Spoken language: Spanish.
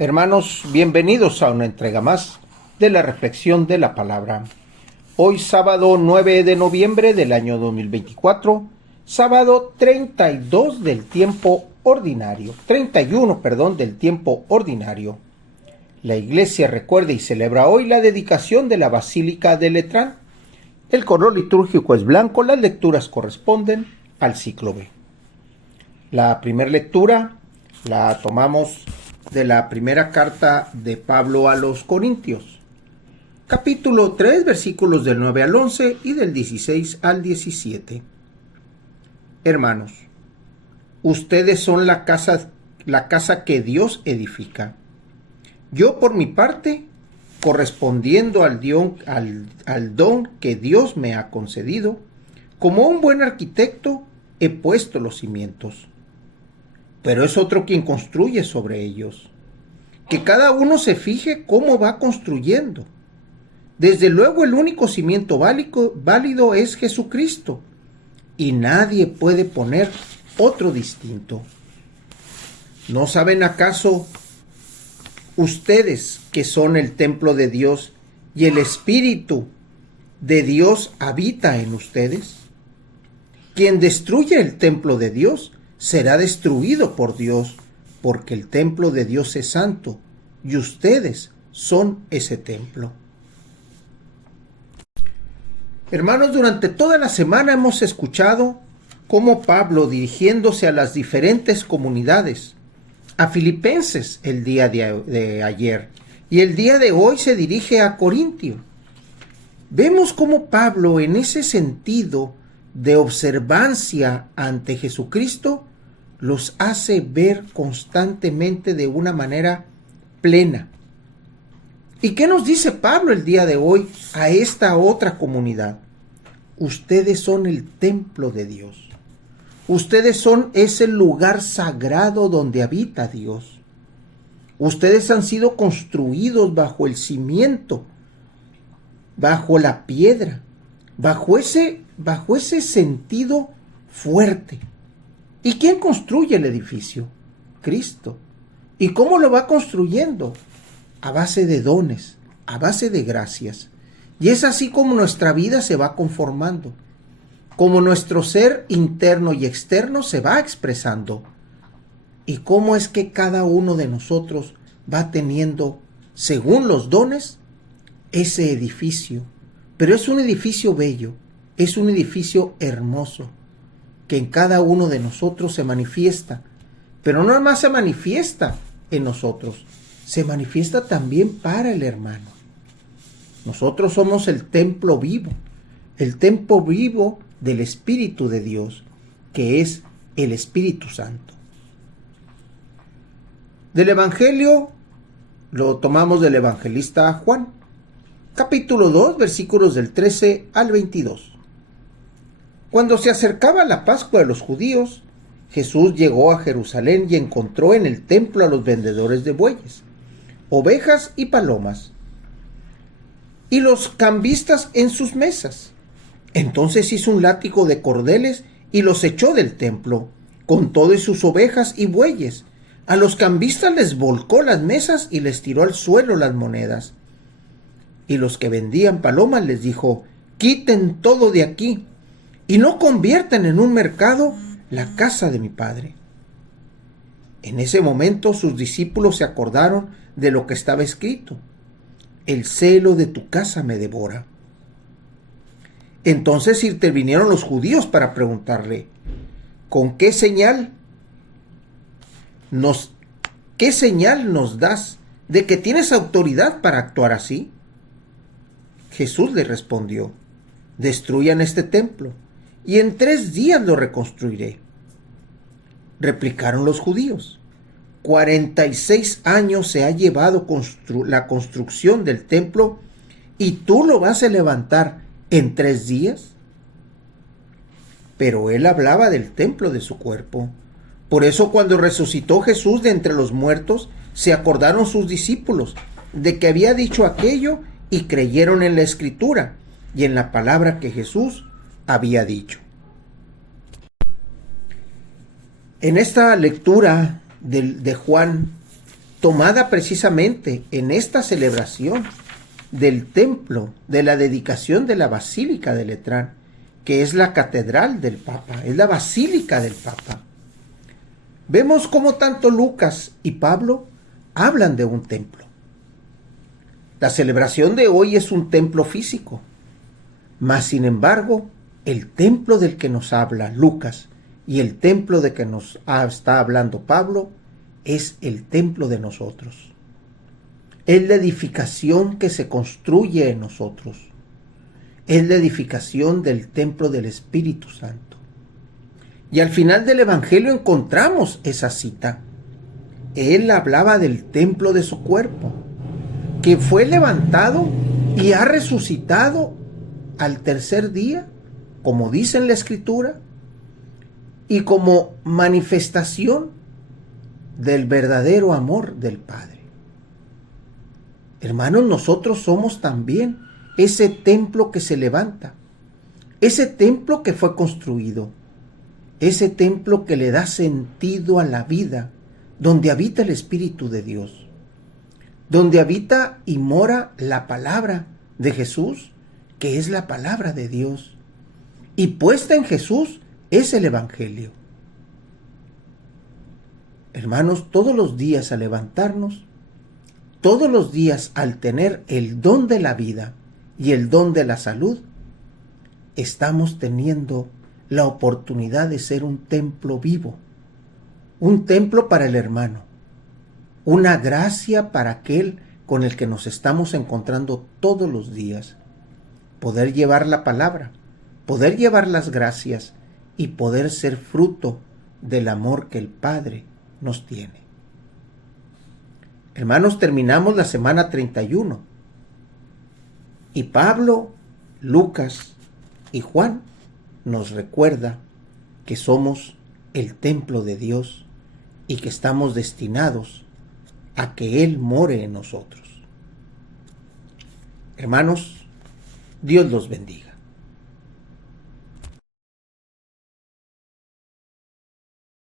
Hermanos, bienvenidos a una entrega más de la reflexión de la palabra. Hoy sábado 9 de noviembre del año 2024, sábado 31 del tiempo ordinario. La Iglesia recuerda y celebra hoy la dedicación de la Basílica de Letrán. El color litúrgico es blanco, las lecturas corresponden al ciclo B. La primera lectura la tomamos de la primera carta de Pablo a los Corintios, capítulo 3, versículos del 9 al 11 y del 16 al 17. Hermanos, ustedes son la casa que Dios edifica. Yo, por mi parte, correspondiendo al don que Dios me ha concedido, como un buen arquitecto, he puesto los cimientos. Pero es otro quien construye sobre ellos. Que cada uno se fije cómo va construyendo. Desde luego el único cimiento válido es Jesucristo, y nadie puede poner otro distinto. ¿No saben acaso ustedes que son el templo de Dios y el Espíritu de Dios habita en ustedes? Quien destruye el templo de Dios será destruido por Dios, porque el templo de Dios es santo, y ustedes son ese templo. Hermanos, durante toda la semana hemos escuchado cómo Pablo, dirigiéndose a las diferentes comunidades, a Filipenses el día de ayer, y el día de hoy se dirige a Corintio. Vemos cómo Pablo, en ese sentido de observancia ante Jesucristo, los hace ver constantemente de una manera plena. ¿Y qué nos dice Pablo el día de hoy a esta otra comunidad? Ustedes son el templo de Dios. Ustedes son ese lugar sagrado donde habita Dios. Ustedes han sido construidos bajo el cimiento, bajo la piedra, bajo ese sentido fuerte. ¿Y quién construye el edificio? Cristo. ¿Y cómo lo va construyendo? A base de dones, a base de gracias. Y es así como nuestra vida se va conformando, como nuestro ser interno y externo se va expresando. Y cómo es que cada uno de nosotros va teniendo, según los dones, ese edificio. Pero es un edificio bello, es un edificio hermoso, que en cada uno de nosotros se manifiesta, pero no más se manifiesta en nosotros, se manifiesta también para el hermano. Nosotros somos el templo vivo del Espíritu de Dios, que es el Espíritu Santo. Del Evangelio lo tomamos del evangelista Juan, capítulo 2, versículos del 13 al 22. Cuando se acercaba la Pascua de los judíos, Jesús llegó a Jerusalén y encontró en el templo a los vendedores de bueyes, ovejas y palomas, y los cambistas en sus mesas. Entonces hizo un látigo de cordeles y los echó del templo, con todas sus ovejas y bueyes. A los cambistas les volcó las mesas y les tiró al suelo las monedas. Y los que vendían palomas les dijo: quiten todo de aquí, y no conviertan en un mercado la casa de mi Padre. En ese momento sus discípulos se acordaron de lo que estaba escrito: el celo de tu casa me devora. Entonces intervinieron los judíos para preguntarle: ¿con qué señal nos das de que tienes autoridad para actuar así? Jesús le respondió: destruyan este templo, y en 3 días lo reconstruiré. Replicaron los judíos: 46 años se ha llevado la construcción del templo, ¿y tú lo vas a levantar en 3 días? Pero él hablaba del templo de su cuerpo. Por eso cuando resucitó Jesús de entre los muertos, se acordaron sus discípulos de que había dicho aquello y creyeron en la Escritura y en la palabra que Jesús había dicho. En esta lectura de Juan tomada precisamente en esta celebración del templo, de la dedicación de la Basílica de Letrán, que es la catedral del Papa, es la Basílica del Papa. Vemos cómo tanto Lucas y Pablo hablan de un templo. La celebración de hoy es un templo físico, mas sin embargo, el templo del que nos habla Lucas y el templo de que nos está hablando Pablo es el templo de nosotros. Es la edificación que se construye en nosotros. Es la edificación del templo del Espíritu Santo. Y al final del Evangelio encontramos esa cita. Él hablaba del templo de su cuerpo, que fue levantado y ha resucitado al tercer día, como dice en la Escritura, y como manifestación del verdadero amor del Padre. Hermanos, nosotros somos también ese templo que se levanta, ese templo que fue construido, ese templo que le da sentido a la vida, donde habita el Espíritu de Dios, donde habita y mora la palabra de Jesús, que es la palabra de Dios, y puesta en Jesús es el Evangelio. Hermanos, todos los días al levantarnos, todos los días al tener el don de la vida y el don de la salud, estamos teniendo la oportunidad de ser un templo vivo, un templo para el hermano, una gracia para aquel con el que nos estamos encontrando todos los días, poder llevar la palabra, poder llevar las gracias y poder ser fruto del amor que el Padre nos tiene. Hermanos, terminamos la semana 31 y Pablo, Lucas y Juan nos recuerda que somos el templo de Dios y que estamos destinados a que Él more en nosotros. Hermanos, Dios los bendiga.